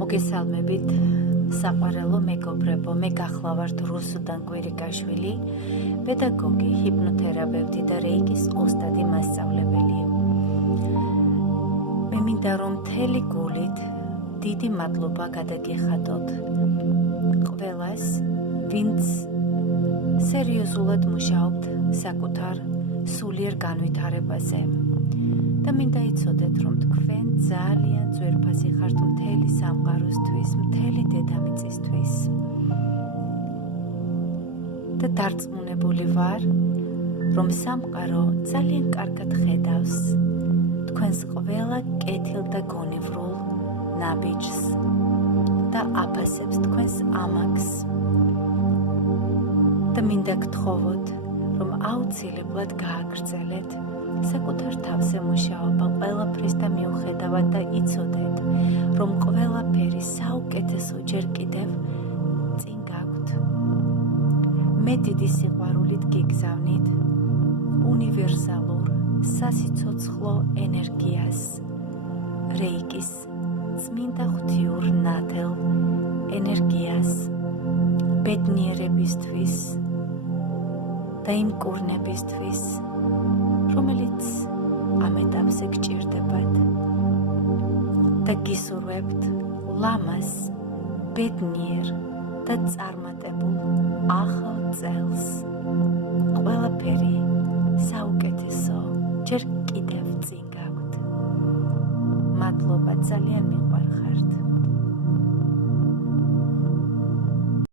მოგესალმებით, საყვარელო მეგობრებო, მე გახლავართ რუსუდან კვირიკაშვილი, პედაგოგი, ჰიპნოთერაპევტი და რეიკის ოსტადი მასწავლებელი. მე მინდა რომ მთელი გულით დიდი მადლობა გადაგიხადოთ ყველას, ვინც სერიოზულად მუშაობთ საკუთარ სულიერ განვითარებაზე. და მინდა იცოდეთ, რომ თქვენ ძალიან ძვირფასი ხართ მთელი სამყაროსთვის, მთელი დედამიწისთვის. და დარწმუნებული ვარ, რომ სამყარო ძალიან კარგად ხედავს თქვენს ყველა კეთილ და გონივრულ ნაბიჯს და აფასებს თქვენს ამაგს. და მინდა გთხოვოთ, რომ აუცილებლად გააგრძელეთ საკუთარ თავზე მუშაობა ყველაფრის და მიუხედავად და იცოდეთ, რომ ყველაფერი საუკეთესო ჯერ კიდევ წინ გაქვთ. მე დიდი სიყვარულით გიგზავნით უნივერსალურ სასიცოცხლო ენერგიას, რეიკის წმინდა ღვთიურ ნათელ ენერგიას, ბედნიერებისთვის და იმ კურნებისთვის, რომელიც ამ ეტაპზე გჭირდებათ და გისურვებთ ლამაზ, ბედნიერ და წარმატებულ ახალ წელს. ყველაფერი საუკეთესო ჯერ კიდევ წინ გაქვთ. მადლობა, ძალიან მიყვარხართ.